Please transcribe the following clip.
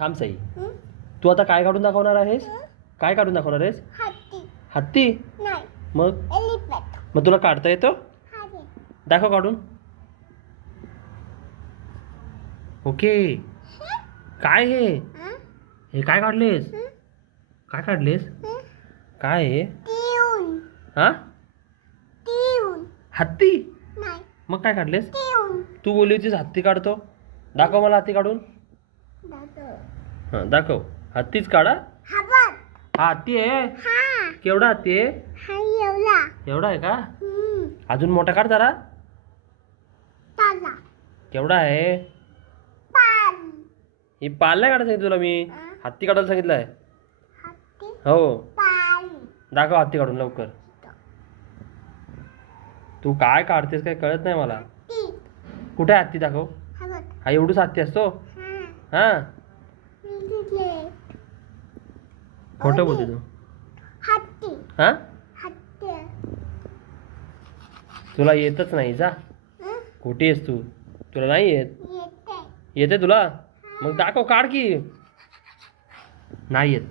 थांब साई. हं? तू आता काय काढून दाखवणार आहेस? हं? काय काढून दाखवणार आहेस? हत्ती. हत्ती? नाही. मग? एलिफंट. मग तुला काढता येतं? दाखव काढून. ओके. काय हे? हं? हे काय काढलेस? हं? काय काढलेस? हं? काय हे? हा? हत्ती? नाही. मग काय काढलेस? तू बोलली होतीस हत्ती काढतो. दाखव मला हत्ती काढून. हां दाखव. हत्तीच काढा. हा हत्ती आहे? हा. केवढा हत्ती आहे? हा एवढा. आहे का. अजून मोठा काढ जरा. केवढा आहे? ही पाल नाही काढायला सांगितलं तुला मी? हत्ती काढायला सांगितलं आहे. हो. दाखव हत्ती काढून लवकर. तू काय काढतेस काय कळत नाही मला. कुठे हत्ती दाखव. हा हा एवढूच हत्ती असतो? हा? खोटं बोलते तू. हत्ती. हा? हत्ती. तुला येतच नाही जा? कुठे आहेस तू. तुला नाही येत? येते. येते तुला? मग दाखव काढ की. नाही येत.